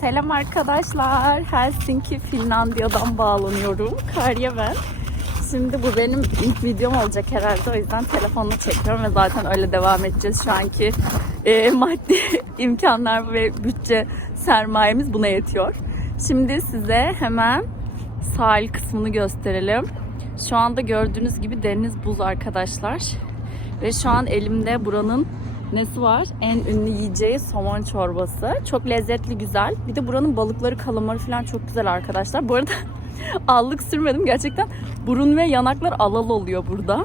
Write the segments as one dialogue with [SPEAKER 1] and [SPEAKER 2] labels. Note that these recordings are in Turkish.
[SPEAKER 1] Selam arkadaşlar. Helsinki, Finlandiya'dan bağlanıyorum. Karya ben. Şimdi bu benim ilk videom olacak herhalde. O yüzden telefonla çekiyorum ve zaten öyle devam edeceğiz. Şu anki e, maddi imkanlar ve bütçe sermayemiz buna yetiyor. Şimdi size hemen sahil kısmını gösterelim. Şu anda gördüğünüz gibi deniz buz arkadaşlar. Ve şu an elimde buranın nesi var? En ünlü yiyeceği somon çorbası. Çok lezzetli, güzel. Bir de buranın balıkları, kalamarı falan çok güzel arkadaşlar. Bu arada allık sürmedim. Gerçekten burun ve yanaklar alal oluyor burada.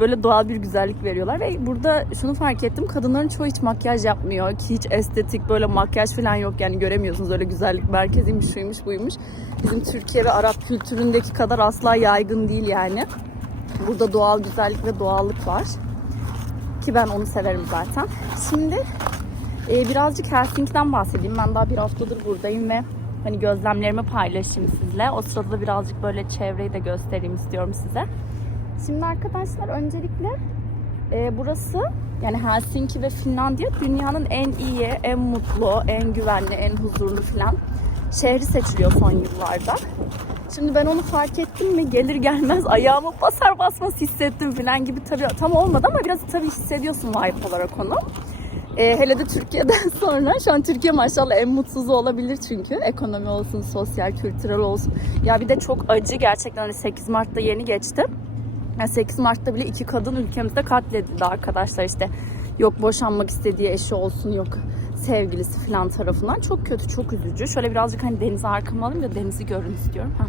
[SPEAKER 1] Böyle doğal bir güzellik veriyorlar ve burada şunu fark ettim kadınların çoğu hiç makyaj yapmıyor ki hiç estetik böyle makyaj falan yok yani göremiyorsunuz öyle güzellik merkeziymiş şuymuş buymuş bizim Türkiye ve Arap kültüründeki kadar asla yaygın değil yani burada doğal güzellik ve doğallık var ki ben onu severim zaten. Şimdi e, birazcık Helsinki'den bahsedeyim. Ben daha bir haftadır buradayım ve hani gözlemlerimi paylaşayım sizle. O sırada da birazcık böyle çevreyi de göstereyim istiyorum size. Şimdi arkadaşlar öncelikle e, burası yani Helsinki ve Finlandiya dünyanın en iyi, en mutlu, en güvenli, en huzurlu falan şehri seçiliyor son yıllarda. Şimdi ben onu fark ettim ve gelir gelmez ayağımı basar basmaz hissettim falan gibi tabii tam olmadı ama biraz tabii hissediyorsun vibe olarak onu. Ee, hele de Türkiye'den sonra şu an Türkiye maşallah en mutsuzu olabilir çünkü ekonomi olsun, sosyal, kültürel olsun. Ya bir de çok acı gerçekten hani 8 Mart'ta yeni geçti. Yani 8 Mart'ta bile iki kadın ülkemizde katledildi arkadaşlar işte. Yok boşanmak istediği eşi olsun yok sevgilisi falan tarafından. Çok kötü, çok üzücü. Şöyle birazcık hani denize arkamı alayım da denizi görün istiyorum. Ha.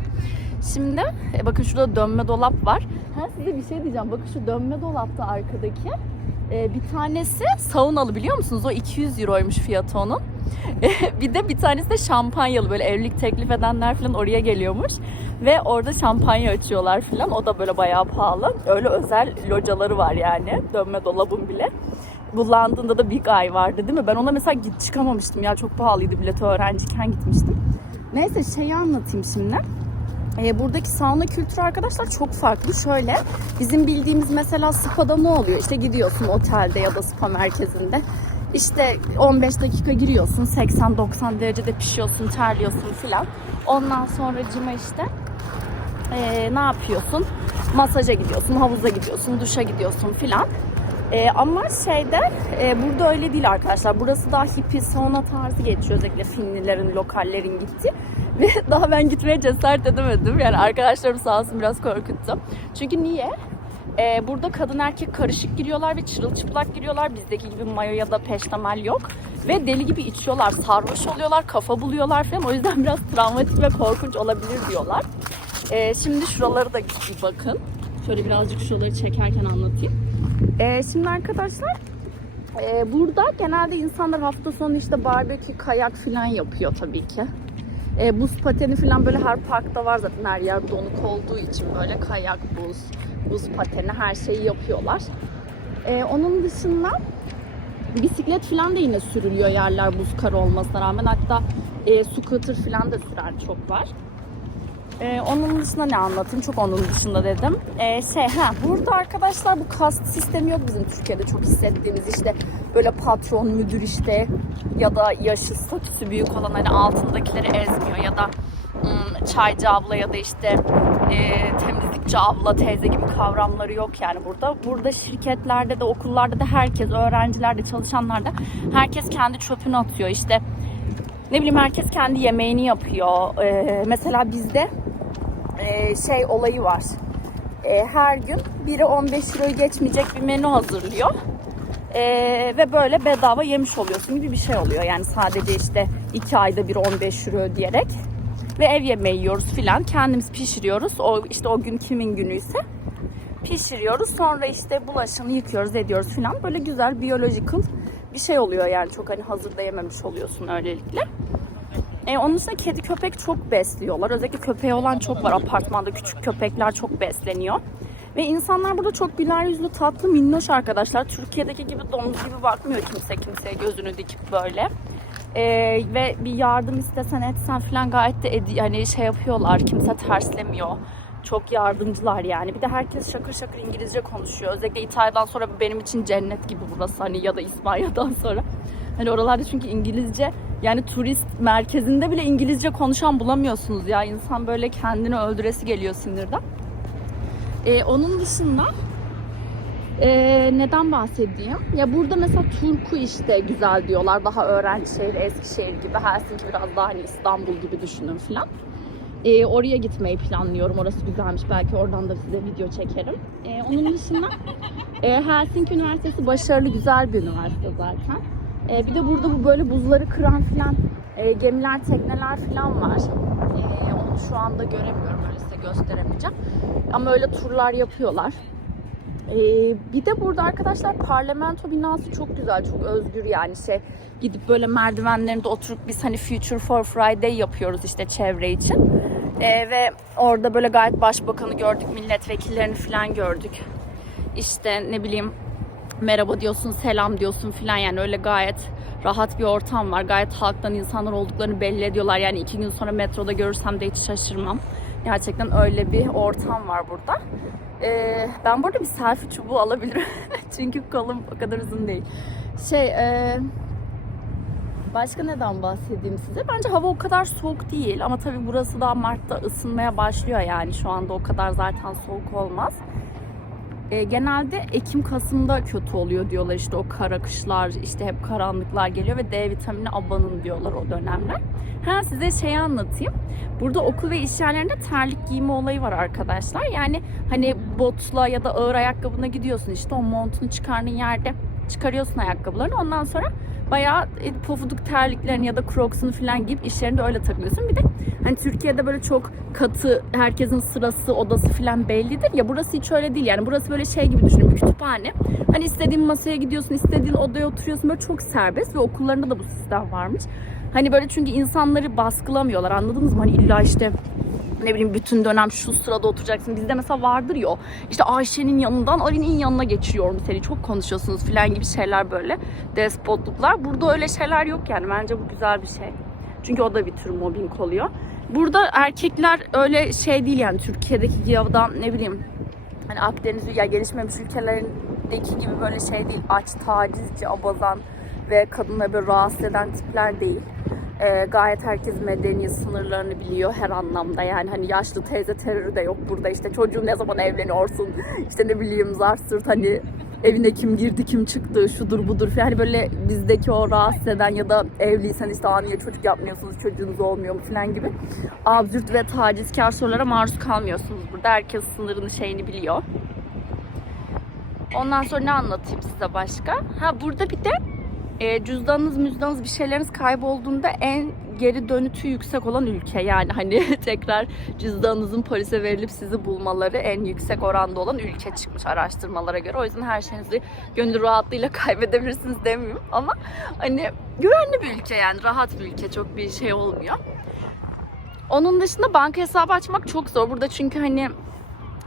[SPEAKER 1] Şimdi e, bakın şurada dönme dolap var. Ha, size bir şey diyeceğim. Bakın şu dönme dolapta arkadaki e, bir tanesi saunalı biliyor musunuz? O 200 euroymuş fiyatı onun. E, bir de bir tanesi de şampanyalı böyle evlilik teklif edenler falan oraya geliyormuş. Ve orada şampanya açıyorlar falan. O da böyle bayağı pahalı. Öyle özel locaları var yani. Dönme dolabın bile. Bu London'da da Big Eye vardı değil mi? Ben ona mesela git çıkamamıştım ya. Çok pahalıydı bileti öğrenciyken gitmiştim. Neyse şeyi anlatayım şimdi. E, buradaki sauna kültürü arkadaşlar çok farklı. Şöyle bizim bildiğimiz mesela spa'da ne oluyor? İşte gidiyorsun otelde ya da spa merkezinde. İşte 15 dakika giriyorsun 80-90 derecede pişiyorsun terliyorsun filan. Ondan sonra cima işte e, ne yapıyorsun? Masaja gidiyorsun, havuza gidiyorsun, duşa gidiyorsun filan. E, ama şeyde e, burada öyle değil arkadaşlar. Burası daha hippie sauna tarzı geçiyor özellikle Finlilerin, lokallerin gitti. Ve daha ben gitmeye cesaret edemedim. Yani arkadaşlarım sağ olsun biraz korkuttu. Çünkü niye? Ee, burada kadın erkek karışık giriyorlar ve çırılçıplak giriyorlar. Bizdeki gibi mayo ya da peştemal yok. Ve deli gibi içiyorlar, sarhoş oluyorlar, kafa buluyorlar falan. O yüzden biraz travmatik ve korkunç olabilir diyorlar. Ee, şimdi şuraları da bakın. Şöyle birazcık şuraları çekerken anlatayım. Ee, şimdi arkadaşlar e, burada genelde insanlar hafta sonu işte barbekü, kayak falan yapıyor tabii ki. E, buz pateni falan böyle her parkta var zaten her yer donuk olduğu için böyle kayak, buz, buz pateni her şeyi yapıyorlar. E, onun dışında bisiklet falan da yine sürülüyor yerler buz kar olmasına rağmen. Hatta e, scooter falan da süren çok var. Ee, onun dışında ne anlatayım? Çok onun dışında dedim. Ee, şey, ha, burada arkadaşlar bu kast sistemi yok bizim Türkiye'de çok hissettiğimiz işte böyle patron, müdür işte ya da yaşı statüsü büyük olan hani altındakileri ezmiyor ya da ım, çaycı abla ya da işte e, temizlikçi abla, teyze gibi kavramları yok yani burada. Burada şirketlerde de okullarda da herkes, öğrencilerde, çalışanlarda herkes kendi çöpünü atıyor. İşte ne bileyim herkes kendi yemeğini yapıyor. Ee, mesela bizde e, şey olayı var. E, her gün biri 15 euroyu geçmeyecek bir menü hazırlıyor. E, ve böyle bedava yemiş oluyorsun gibi bir şey oluyor. Yani sadece işte 2 ayda bir 15 euro ödeyerek. Ve ev yemeği yiyoruz filan. Kendimiz pişiriyoruz. O işte o gün kimin günüyse pişiriyoruz. Sonra işte bulaşığını yıkıyoruz, ediyoruz filan. Böyle güzel biyolojikal bir şey oluyor yani çok hani hazırda yememiş oluyorsun öylelikle. E, onun dışında kedi köpek çok besliyorlar. Özellikle köpeği olan çok var apartmanda. Küçük köpekler çok besleniyor. Ve insanlar burada çok güler yüzlü, tatlı, minnoş arkadaşlar. Türkiye'deki gibi domuz gibi bakmıyor kimse kimseye gözünü dikip böyle. E, ve bir yardım istesen etsen falan gayet de edi, hani şey yapıyorlar. Kimse terslemiyor. Çok yardımcılar yani. Bir de herkes şakır şakır İngilizce konuşuyor. Özellikle İtalya'dan sonra benim için cennet gibi burası hani ya da İspanya'dan sonra. Hani oralarda çünkü İngilizce Yani turist merkezinde bile İngilizce konuşan bulamıyorsunuz ya. İnsan böyle kendini öldüresi geliyor sinirden. Ee, onun dışında ee, neden bahsedeyim? Ya burada mesela Turku işte güzel diyorlar. Daha öğrenci şehri, Eskişehir gibi. Helsinki biraz daha hani İstanbul gibi düşünün falan. Ee, oraya gitmeyi planlıyorum. Orası güzelmiş. Belki oradan da size video çekerim. Ee, onun dışında e, Helsinki Üniversitesi başarılı, güzel bir üniversite zaten. Ee, bir de burada bu böyle buzları kıran falan e, gemiler, tekneler falan var. Ee, onu şu anda göremiyorum. Öyle size gösteremeyeceğim. Ama öyle turlar yapıyorlar. Ee, bir de burada arkadaşlar parlamento binası çok güzel, çok özgür yani şey gidip böyle merdivenlerinde oturup biz hani Future for Friday yapıyoruz işte çevre için. Ee, ve orada böyle gayet başbakanı gördük, milletvekillerini falan gördük. İşte ne bileyim merhaba diyorsun, selam diyorsun falan yani öyle gayet rahat bir ortam var. Gayet halktan insanlar olduklarını belli ediyorlar. Yani iki gün sonra metroda görürsem de hiç şaşırmam. Gerçekten öyle bir ortam var burada. Ee, ben burada bir selfie çubuğu alabilirim. Çünkü kolum o kadar uzun değil. Şey, e, başka neden bahsedeyim size? Bence hava o kadar soğuk değil ama tabii burası daha Mart'ta ısınmaya başlıyor yani. Şu anda o kadar zaten soğuk olmaz. E, genelde Ekim Kasım'da kötü oluyor diyorlar işte o kara kışlar işte hep karanlıklar geliyor ve D vitamini abanın diyorlar o dönemler. Ha size şeyi anlatayım. Burada okul ve iş yerlerinde terlik giyme olayı var arkadaşlar. Yani hani botla ya da ağır ayakkabına gidiyorsun işte o montunu çıkardığın yerde çıkarıyorsun ayakkabılarını. Ondan sonra bayağı e, pofuduk terliklerini ya da crocs'unu falan giyip iş yerinde öyle takılıyorsun. Bir de hani Türkiye'de böyle çok katı herkesin sırası odası falan bellidir ya burası hiç öyle değil yani burası böyle şey gibi düşünün bir kütüphane. Hani istediğin masaya gidiyorsun istediğin odaya oturuyorsun böyle çok serbest ve okullarında da bu sistem varmış. Hani böyle çünkü insanları baskılamıyorlar anladınız mı? Hani illa işte ne bileyim bütün dönem şu sırada oturacaksın. Bizde mesela vardır ya işte Ayşe'nin yanından Ali'nin yanına geçiriyorum seni. Çok konuşuyorsunuz falan gibi şeyler böyle. Despotluklar. Burada öyle şeyler yok yani. Bence bu güzel bir şey. Çünkü o da bir tür mobbing oluyor. Burada erkekler öyle şey değil yani Türkiye'deki giyadan ne bileyim hani Akdeniz ya gelişmemiş ülkelerindeki gibi böyle şey değil. Aç, tacizci, abazan ve kadınları böyle rahatsız eden tipler değil. Ee, gayet herkes medeni sınırlarını biliyor her anlamda. Yani hani yaşlı teyze terörü de yok burada. İşte çocuğun ne zaman evleniyorsun? İşte ne bileyim zar sırt hani evine kim girdi kim çıktı şudur budur hani böyle bizdeki o rahatsız eden ya da evliysen işte aa çocuk yapmıyorsunuz? Çocuğunuz olmuyor mu? falan gibi absürt ve tacizkar sorulara maruz kalmıyorsunuz burada. Herkes sınırını şeyini biliyor. Ondan sonra ne anlatayım size başka? Ha burada bir de e, cüzdanınız müzdanınız bir şeyleriniz kaybolduğunda en geri dönütü yüksek olan ülke. Yani hani tekrar cüzdanınızın polise verilip sizi bulmaları en yüksek oranda olan ülke çıkmış araştırmalara göre. O yüzden her şeyinizi gönül rahatlığıyla kaybedebilirsiniz demiyorum ama hani güvenli bir ülke yani rahat bir ülke çok bir şey olmuyor. Onun dışında banka hesabı açmak çok zor. Burada çünkü hani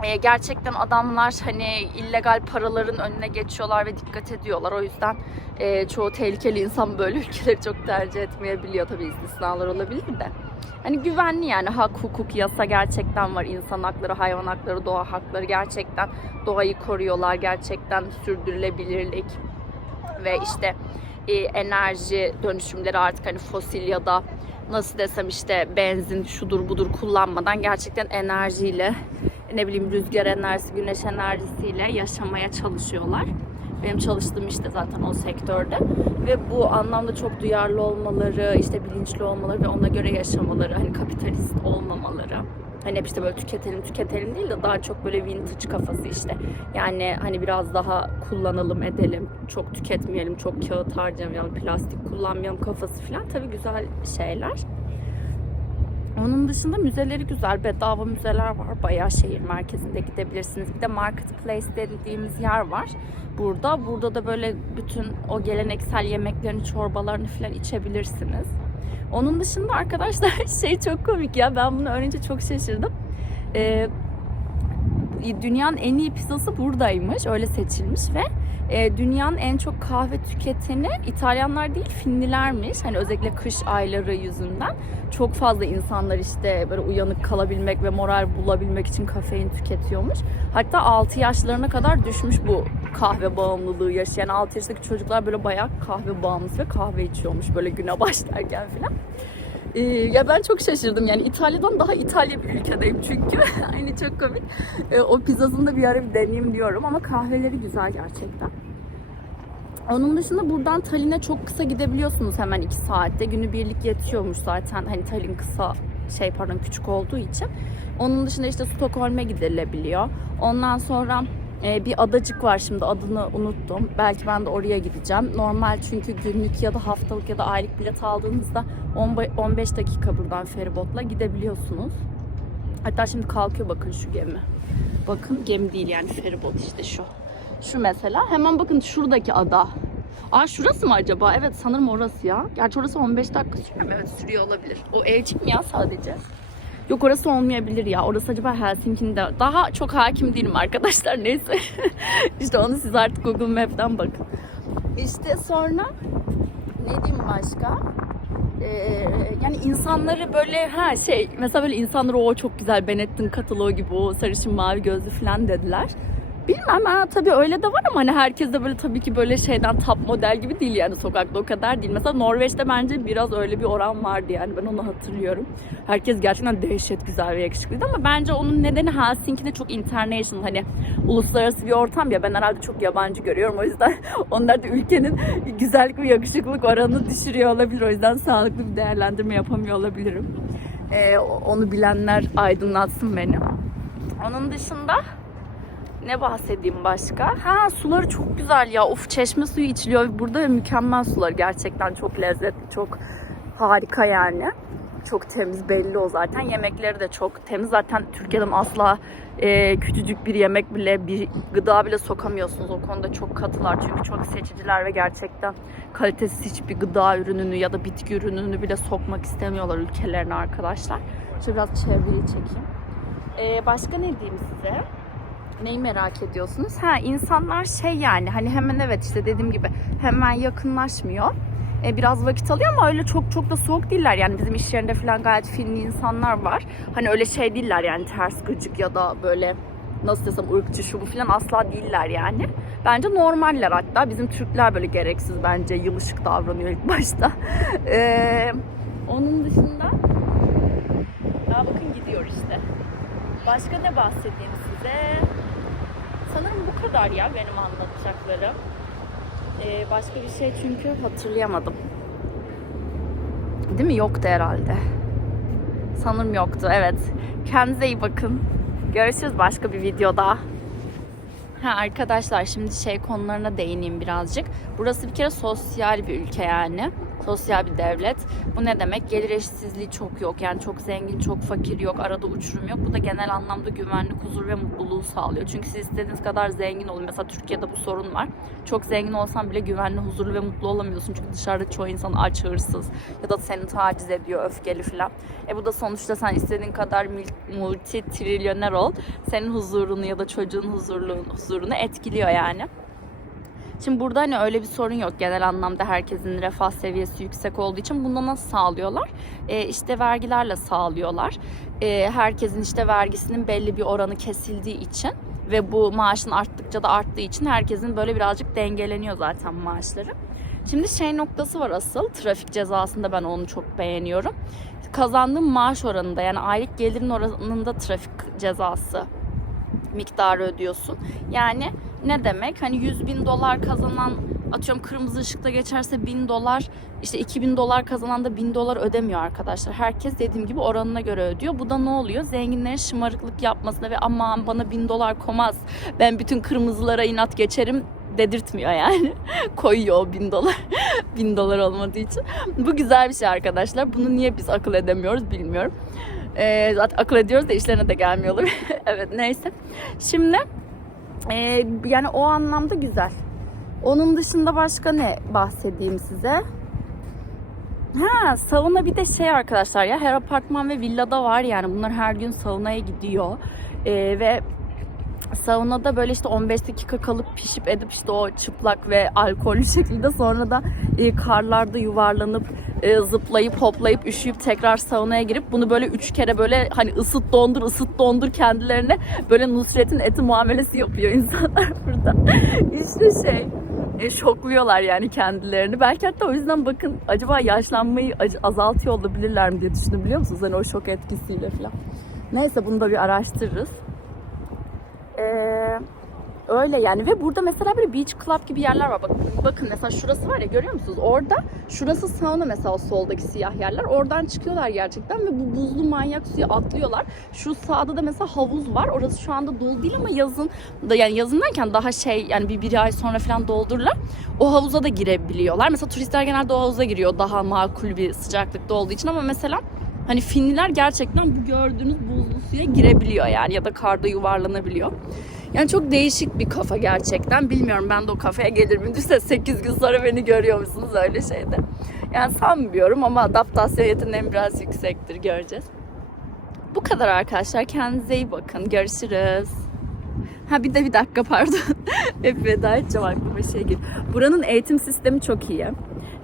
[SPEAKER 1] e, gerçekten adamlar hani illegal paraların önüne geçiyorlar ve dikkat ediyorlar. O yüzden e, çoğu tehlikeli insan böyle ülkeleri çok tercih etmeyebiliyor. Tabii istisnalar olabilir de. Hani güvenli yani hak, hukuk, yasa gerçekten var. İnsan hakları, hayvan hakları, doğa hakları gerçekten doğayı koruyorlar. Gerçekten sürdürülebilirlik ve işte e, enerji dönüşümleri artık hani fosil ya da nasıl desem işte benzin şudur budur kullanmadan gerçekten enerjiyle ne bileyim rüzgar enerjisi, güneş enerjisiyle yaşamaya çalışıyorlar. Benim çalıştığım işte zaten o sektörde ve bu anlamda çok duyarlı olmaları, işte bilinçli olmaları ve ona göre yaşamaları, hani kapitalist olmamaları. Hani hep işte böyle tüketelim tüketelim değil de daha çok böyle vintage kafası işte. Yani hani biraz daha kullanalım edelim, çok tüketmeyelim, çok kağıt harcamayalım, plastik kullanmayalım kafası falan. Tabii güzel şeyler. Onun dışında müzeleri güzel. Bedava müzeler var. Bayağı şehir merkezinde gidebilirsiniz. Bir de Marketplace dediğimiz yer var. Burada. Burada da böyle bütün o geleneksel yemeklerini, çorbalarını falan içebilirsiniz. Onun dışında arkadaşlar şey çok komik ya. Ben bunu öğrenince çok şaşırdım. Ee, dünyanın en iyi pizzası buradaymış. Öyle seçilmiş ve e, dünyanın en çok kahve tüketeni İtalyanlar değil Finlilermiş. Hani özellikle kış ayları yüzünden çok fazla insanlar işte böyle uyanık kalabilmek ve moral bulabilmek için kafein tüketiyormuş. Hatta 6 yaşlarına kadar düşmüş bu kahve bağımlılığı yaşayan 6 yaşındaki çocuklar böyle bayağı kahve bağımlısı ve kahve içiyormuş böyle güne başlarken falan. Ee, ya ben çok şaşırdım yani İtalya'dan daha İtalya bir ülkedeyim çünkü. Aynı çok komik. Ee, o pizzasını da bir ara bir deneyeyim diyorum ama kahveleri güzel gerçekten. Onun dışında buradan Tallinn'e çok kısa gidebiliyorsunuz hemen 2 saatte. Günü birlik yetiyormuş zaten hani Tallinn kısa şey pardon küçük olduğu için. Onun dışında işte Stockholm'e gidilebiliyor. Ondan sonra e, bir adacık var şimdi adını unuttum. Belki ben de oraya gideceğim. Normal çünkü günlük ya da haftalık ya da aylık bilet aldığınızda 10 15 dakika buradan feribotla gidebiliyorsunuz. Hatta şimdi kalkıyor bakın şu gemi. Bakın gemi değil yani feribot işte şu. Şu mesela. Hemen bakın şuradaki ada. Aa şurası mı acaba? Evet sanırım orası ya. Gerçi orası 15 dakika sürüyor? Evet sürüyor olabilir. O elçik mi ya sadece? Yok orası olmayabilir ya. Orası acaba Helsinki'nde. Daha çok hakim değilim arkadaşlar. Neyse. işte onu siz artık Google Map'ten bakın. İşte sonra ne diyeyim başka? Ee, yani insanları böyle ha şey mesela böyle insanları o çok güzel Benetton kataloğu gibi o sarışın mavi gözlü falan dediler. Bilmem ha tabii öyle de var ama hani herkes de böyle tabii ki böyle şeyden top model gibi değil yani sokakta o kadar değil. Mesela Norveç'te bence biraz öyle bir oran vardı yani ben onu hatırlıyorum. Herkes gerçekten dehşet güzel ve yakışıklıydı ama bence onun nedeni Helsinki'de çok international hani uluslararası bir ortam ya ben herhalde çok yabancı görüyorum o yüzden onlar da ülkenin güzellik ve yakışıklılık oranını düşürüyor olabilir o yüzden sağlıklı bir değerlendirme yapamıyor olabilirim. Ee, onu bilenler aydınlatsın beni. Onun dışında ne bahsedeyim başka? Ha suları çok güzel ya. Of çeşme suyu içiliyor. Burada mükemmel sular. Gerçekten çok lezzetli, çok harika yani. Çok temiz belli o zaten. Yemekleri de çok temiz. Zaten Türkiye'den asla e, küçücük bir yemek bile, bir gıda bile sokamıyorsunuz. O konuda çok katılar. Çünkü çok seçiciler ve gerçekten kalitesiz hiçbir gıda ürününü ya da bitki ürününü bile sokmak istemiyorlar ülkelerine arkadaşlar. Şöyle biraz çevreyi çekeyim. E, başka ne diyeyim size? Neyi merak ediyorsunuz? Ha insanlar şey yani hani hemen evet işte dediğim gibi hemen yakınlaşmıyor. E, biraz vakit alıyor ama öyle çok çok da soğuk değiller. Yani bizim iş yerinde falan gayet finli insanlar var. Hani öyle şey değiller yani ters gıcık ya da böyle nasıl desem ırkçı şu bu falan asla değiller yani. Bence normaller hatta. Bizim Türkler böyle gereksiz bence yılışık davranıyor ilk başta. Ee, onun dışında Aa, bakın gidiyor işte. Başka ne bahsedeyim size? Sanırım bu kadar ya benim anlatacaklarım. Ee, başka bir şey çünkü hatırlayamadım. Değil mi? Yoktu herhalde. Sanırım yoktu. Evet. Kendinize iyi bakın. Görüşürüz başka bir videoda. Ha arkadaşlar şimdi şey konularına değineyim birazcık. Burası bir kere sosyal bir ülke yani. Sosyal bir devlet. Bu ne demek? Gelir eşitsizliği çok yok. Yani çok zengin, çok fakir yok. Arada uçurum yok. Bu da genel anlamda güvenlik, huzur ve mutluluğu sağlıyor. Çünkü siz istediğiniz kadar zengin olun. Mesela Türkiye'de bu sorun var. Çok zengin olsan bile güvenli, huzurlu ve mutlu olamıyorsun. Çünkü dışarıda çoğu insan aç, hırsız ya da seni taciz ediyor, öfkeli falan. E bu da sonuçta sen istediğin kadar multi trilyoner ol. Senin huzurunu ya da çocuğun huzurluğunu, huzurunu etkiliyor yani. Şimdi burada hani öyle bir sorun yok. Genel anlamda herkesin refah seviyesi yüksek olduğu için bunu nasıl sağlıyorlar? E, işte vergilerle sağlıyorlar. E, herkesin işte vergisinin belli bir oranı kesildiği için ve bu maaşın arttıkça da arttığı için herkesin böyle birazcık dengeleniyor zaten maaşları. Şimdi şey noktası var asıl trafik cezasında ben onu çok beğeniyorum. Kazandığım maaş oranında yani aylık gelirin oranında trafik cezası miktarı ödüyorsun. Yani ne demek? Hani 100 bin dolar kazanan atıyorum kırmızı ışıkta geçerse 1000 dolar işte 2000 dolar kazanan da 1000 dolar ödemiyor arkadaşlar. Herkes dediğim gibi oranına göre ödüyor. Bu da ne oluyor? Zenginlerin şımarıklık yapmasına ve aman bana 1000 dolar komaz ben bütün kırmızılara inat geçerim dedirtmiyor yani. Koyuyor o 1000 dolar. 1000 dolar olmadığı için. Bu güzel bir şey arkadaşlar. Bunu niye biz akıl edemiyoruz bilmiyorum. Ee, zaten akıl ediyoruz da işlerine de gelmiyor olur. evet neyse. Şimdi ee, yani o anlamda güzel. Onun dışında başka ne bahsedeyim size? Ha sauna bir de şey arkadaşlar ya her apartman ve villada var yani bunlar her gün saunaya gidiyor ee, ve saunada böyle işte 15 dakika kalıp pişip edip işte o çıplak ve alkollü şekilde sonra da e, karlarda yuvarlanıp e, zıplayıp hoplayıp üşüyüp tekrar saunaya girip bunu böyle üç kere böyle hani ısıt dondur ısıt dondur kendilerine böyle Nusret'in eti muamelesi yapıyor insanlar burada. işte şey e, şokluyorlar yani kendilerini. Belki hatta o yüzden bakın acaba yaşlanmayı azaltıyor olabilirler mi diye düşündüm biliyor musunuz? Hani o şok etkisiyle falan. Neyse bunu da bir araştırırız. Öyle yani ve burada mesela böyle beach club gibi yerler var. Bakın, bakın mesela şurası var ya görüyor musunuz? Orada şurası sauna mesela soldaki siyah yerler. Oradan çıkıyorlar gerçekten ve bu buzlu manyak suya atlıyorlar. Şu sağda da mesela havuz var. Orası şu anda dolu değil ama yazın da yani yazın derken daha şey yani bir, bir ay sonra falan doldururlar. O havuza da girebiliyorlar. Mesela turistler genelde o havuza giriyor daha makul bir sıcaklıkta olduğu için ama mesela Hani Finliler gerçekten bu gördüğünüz buzlu suya girebiliyor yani ya da karda yuvarlanabiliyor. Yani çok değişik bir kafa gerçekten. Bilmiyorum ben de o kafaya gelir miyim? Düşünsene 8 gün sonra beni görüyor musunuz öyle şeyde. Yani sanmıyorum ama adaptasyon yeteneğim biraz yüksektir göreceğiz. Bu kadar arkadaşlar. Kendinize iyi bakın. Görüşürüz. Ha bir de bir dakika pardon. Hep veda edeceğim aklıma şey geliyor. Buranın eğitim sistemi çok iyi.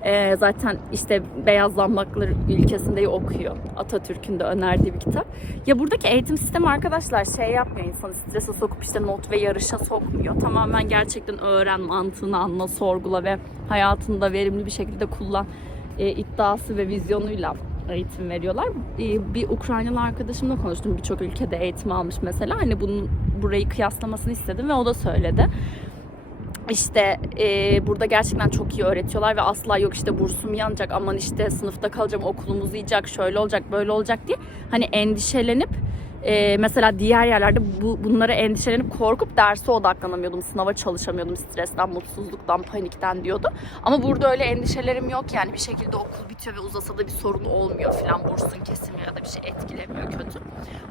[SPEAKER 1] Ee, zaten işte beyazlanmaklar ülkesinde okuyor. Atatürk'ün de önerdiği bir kitap. Ya buradaki eğitim sistemi arkadaşlar şey yapmıyor insanı strese sokup işte not ve yarışa sokmuyor. Tamamen gerçekten öğren, mantığını anla, sorgula ve hayatında verimli bir şekilde kullan e, iddiası ve vizyonuyla eğitim veriyorlar. E, bir Ukraynalı arkadaşımla konuştum. Birçok ülkede eğitim almış mesela. Hani bunun burayı kıyaslamasını istedim ve o da söyledi işte e, burada gerçekten çok iyi öğretiyorlar ve asla yok işte bursum yanacak aman işte sınıfta kalacağım okulum uzayacak şöyle olacak böyle olacak diye hani endişelenip e, mesela diğer yerlerde bu, bunlara endişelenip korkup derse odaklanamıyordum. Sınava çalışamıyordum stresten mutsuzluktan panikten diyordu. Ama burada öyle endişelerim yok yani. Bir şekilde okul bitiyor ve uzasa da bir sorun olmuyor falan bursun kesimiyor ya da bir şey etkilemiyor kötü.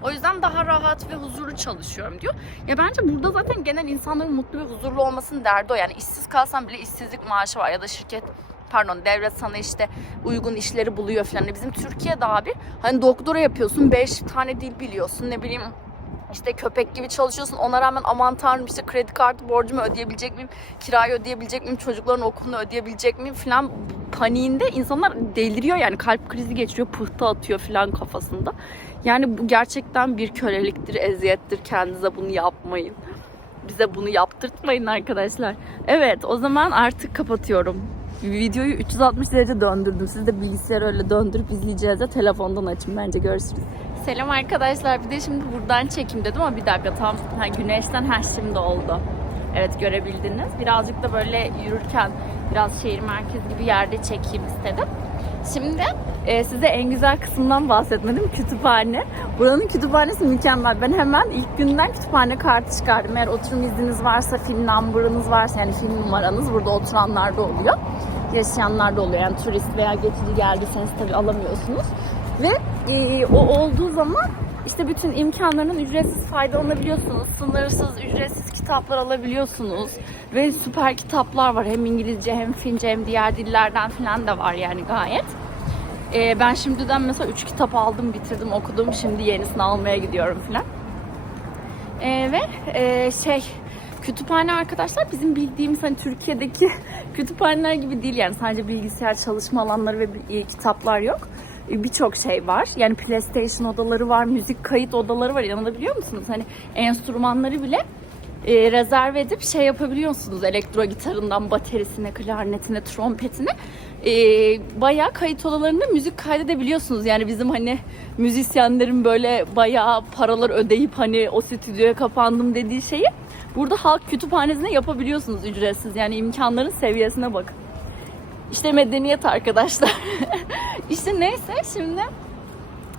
[SPEAKER 1] O yüzden daha rahat ve huzurlu çalışıyorum diyor. Ya bence burada zaten genel insanların mutlu ve huzurlu olmasının derdi o. Yani işsiz kalsam bile işsizlik maaşı var ya da şirket pardon devlet sana işte uygun işleri buluyor falan. Hani Bizim Türkiye'de abi hani doktora yapıyorsun 5 tane dil biliyorsun ne bileyim işte köpek gibi çalışıyorsun. Ona rağmen aman tanrım işte kredi kartı borcumu ödeyebilecek miyim? Kirayı ödeyebilecek miyim? Çocukların okulunu ödeyebilecek miyim? Falan paniğinde insanlar deliriyor yani kalp krizi geçiriyor, pıhtı atıyor falan kafasında. Yani bu gerçekten bir köleliktir, eziyettir. Kendinize bunu yapmayın. Bize bunu yaptırtmayın arkadaşlar. Evet o zaman artık kapatıyorum. Videoyu 360 derece döndürdüm. Siz de bilgisayarı öyle döndürüp izleyeceğiz de telefondan açın. Bence görüşürüz. Selam arkadaşlar. Bir de şimdi buradan çekim dedim ama bir dakika tam ha, güneşten her şimdi oldu. Evet görebildiniz. Birazcık da böyle yürürken biraz şehir merkezi gibi yerde çekeyim istedim. Şimdi e, size en güzel kısmından bahsetmedim. Kütüphane. Buranın kütüphanesi mükemmel. Ben hemen ilk günden kütüphane kartı çıkardım. Eğer oturum izniniz varsa, film number'ınız varsa yani film numaranız burada oturanlarda oluyor. Yaşayanlarda oluyor. Yani turist veya geçici geldiyseniz tabii alamıyorsunuz. Ve e, o olduğu zaman işte bütün imkanlarının ücretsiz faydalanabiliyorsunuz. Sınırsız, ücretsiz kitaplar alabiliyorsunuz. Ve süper kitaplar var. Hem İngilizce hem Fince hem diğer dillerden falan da var yani gayet. Ee, ben şimdiden mesela 3 kitap aldım, bitirdim, okudum. Şimdi yenisini almaya gidiyorum falan. Ee, ve e, şey kütüphane arkadaşlar bizim bildiğimiz hani Türkiye'deki kütüphaneler gibi değil yani sadece bilgisayar çalışma alanları ve e, kitaplar yok. Birçok şey var. Yani PlayStation odaları var, müzik kayıt odaları var. İnanabiliyor musunuz? Hani enstrümanları bile e, rezerve edip şey yapabiliyorsunuz. Elektro gitarından baterisine, klarnetine, trompetine. E, bayağı kayıt odalarında müzik kaydedebiliyorsunuz. Yani bizim hani müzisyenlerin böyle bayağı paralar ödeyip hani o stüdyoya kapandım dediği şeyi burada halk kütüphanesine yapabiliyorsunuz ücretsiz. Yani imkanların seviyesine bakın. İşte medeniyet arkadaşlar. işte neyse şimdi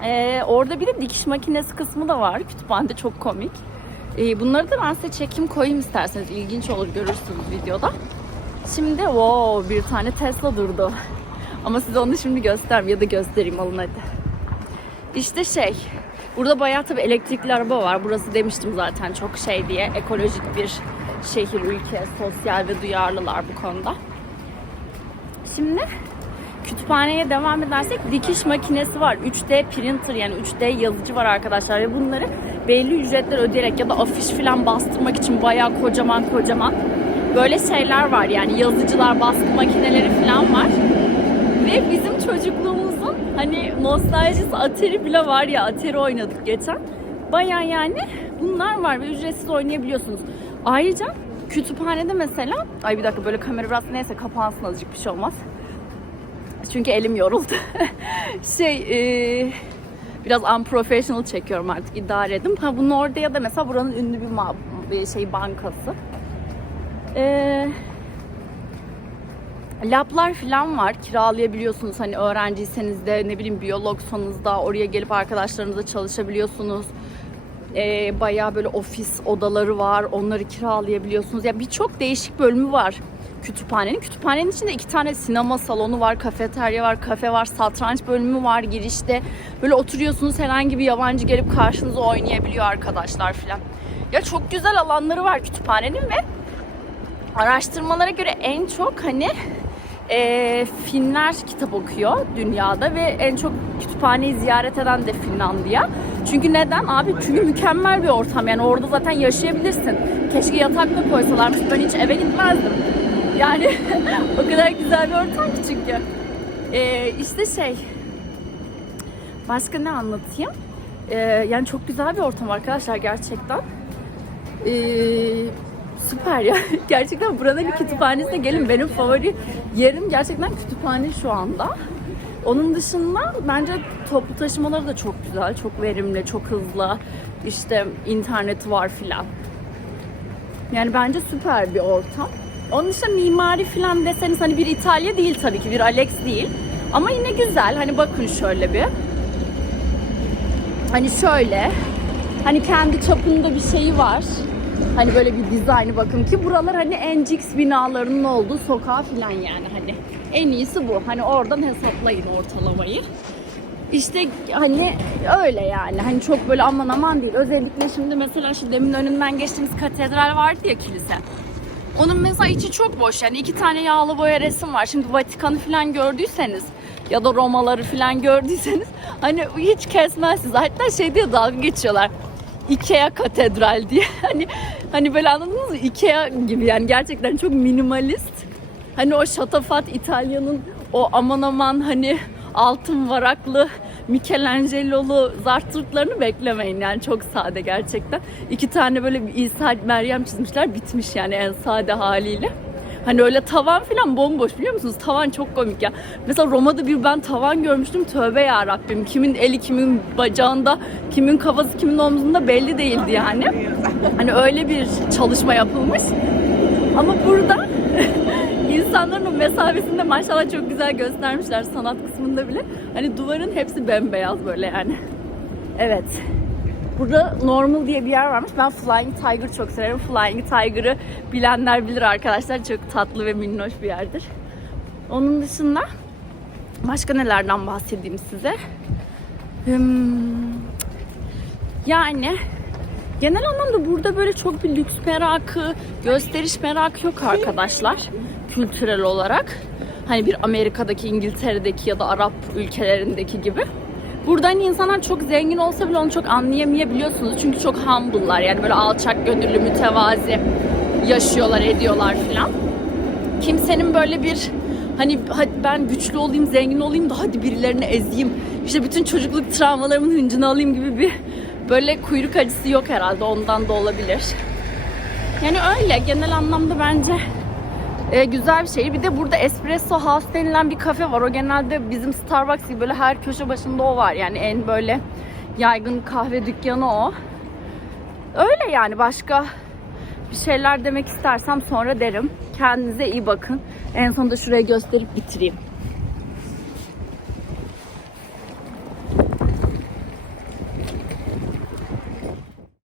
[SPEAKER 1] ee, orada bir de dikiş makinesi kısmı da var. Kütüphanede çok komik. Ee, bunları da ben size çekim koyayım isterseniz. ilginç olur görürsünüz videoda. Şimdi wow bir tane Tesla durdu. Ama size onu şimdi göstermeyeyim ya da göstereyim alın hadi. İşte şey burada bayağı tabii elektrikli araba var. Burası demiştim zaten çok şey diye ekolojik bir şehir, ülke, sosyal ve duyarlılar bu konuda. Şimdi kütüphaneye devam edersek dikiş makinesi var. 3D printer yani 3D yazıcı var arkadaşlar ve bunları belli ücretler ödeyerek ya da afiş falan bastırmak için bayağı kocaman kocaman böyle şeyler var yani yazıcılar, baskı makineleri falan var. Ve bizim çocukluğumuzun hani nostaljisi Atari bile var ya Atari oynadık geçen. Baya yani bunlar var ve ücretsiz oynayabiliyorsunuz. Ayrıca kütüphanede mesela ay bir dakika böyle kamera biraz neyse kapansın azıcık bir şey olmaz. Çünkü elim yoruldu. şey e, biraz unprofessional çekiyorum artık idare edin. Ha bunun orada ya da mesela buranın ünlü bir, bir şey bankası. Eee Lablar falan var. Kiralayabiliyorsunuz. Hani öğrenciyseniz de ne bileyim biyologsanız da oraya gelip arkadaşlarınızla çalışabiliyorsunuz. Ee, bayağı böyle ofis odaları var. Onları kiralayabiliyorsunuz. Ya birçok değişik bölümü var kütüphanenin. Kütüphanenin içinde iki tane sinema salonu var, kafeterya var, kafe var, satranç bölümü var girişte. Böyle oturuyorsunuz herhangi bir yabancı gelip karşınıza oynayabiliyor arkadaşlar falan. Ya çok güzel alanları var kütüphanenin ve araştırmalara göre en çok hani e, Finler kitap okuyor dünyada ve en çok kütüphaneyi ziyaret eden de Finlandiya. Çünkü neden abi? Çünkü mükemmel bir ortam yani orada zaten yaşayabilirsin. Keşke yatak da koysalarmış ben hiç eve gitmezdim. Yani o kadar güzel bir ortam ki çünkü. E, işte şey başka ne anlatayım? E, yani çok güzel bir ortam arkadaşlar gerçekten. Ee, süper ya. Gerçekten buranın bir kütüphanesine gelin. Benim favori yerim gerçekten kütüphane şu anda. Onun dışında bence toplu taşımaları da çok güzel, çok verimli, çok hızlı. İşte interneti var filan. Yani bence süper bir ortam. Onun dışında mimari filan deseniz hani bir İtalya değil tabii ki, bir Alex değil. Ama yine güzel. Hani bakın şöyle bir. Hani şöyle. Hani kendi çapında bir şeyi var. Hani böyle bir dizaynı bakın ki buralar hani NGX binalarının olduğu sokağa filan yani hani en iyisi bu. Hani oradan hesaplayın ortalamayı. İşte hani öyle yani. Hani çok böyle aman aman değil. Özellikle şimdi mesela şu demin önünden geçtiğimiz katedral vardı ya kilise. Onun mesela içi çok boş yani iki tane yağlı boya resim var. Şimdi Vatikan'ı falan gördüyseniz ya da Romaları falan gördüyseniz hani hiç kesmezsiniz. Hatta şey diye dalga geçiyorlar. Ikea katedral diye. Hani hani böyle anladınız mı? Ikea gibi yani gerçekten çok minimalist. Hani o şatafat İtalya'nın o aman aman hani altın varaklı Michelangelo'lu zartürtlerini beklemeyin yani çok sade gerçekten. İki tane böyle bir İsa Meryem çizmişler bitmiş yani en sade haliyle. Hani öyle tavan falan bomboş biliyor musunuz? Tavan çok komik ya. Mesela Roma'da bir ben tavan görmüştüm. Tövbe ya Rabbim. Kimin eli kimin bacağında, kimin kafası kimin omzunda belli değildi yani. Hani öyle bir çalışma yapılmış. Ama burada insanların o mesafesinde maşallah çok güzel göstermişler sanat kısmında bile. Hani duvarın hepsi bembeyaz böyle yani. Evet. Burada Normal diye bir yer varmış. Ben Flying Tiger çok severim. Flying Tiger'ı bilenler bilir arkadaşlar. Çok tatlı ve minnoş bir yerdir. Onun dışında başka nelerden bahsedeyim size? Hmm, yani genel anlamda burada böyle çok bir lüks merakı, gösteriş merakı yok arkadaşlar. Kültürel olarak. Hani bir Amerika'daki, İngiltere'deki ya da Arap ülkelerindeki gibi. Burada hani insanlar çok zengin olsa bile onu çok anlayamayabiliyorsunuz. Çünkü çok humble'lar yani böyle alçak gönüllü, mütevazi yaşıyorlar, ediyorlar filan. Kimsenin böyle bir hani hadi ben güçlü olayım, zengin olayım da hadi birilerini ezeyim. İşte bütün çocukluk travmalarımın hıncını alayım gibi bir böyle kuyruk acısı yok herhalde ondan da olabilir. Yani öyle genel anlamda bence e, güzel bir şey. Bir de burada Espresso House denilen bir kafe var. O genelde bizim Starbucks gibi böyle her köşe başında o var. Yani en böyle yaygın kahve dükkanı o. Öyle yani başka bir şeyler demek istersem sonra derim. Kendinize iyi bakın. En sonunda şuraya gösterip bitireyim.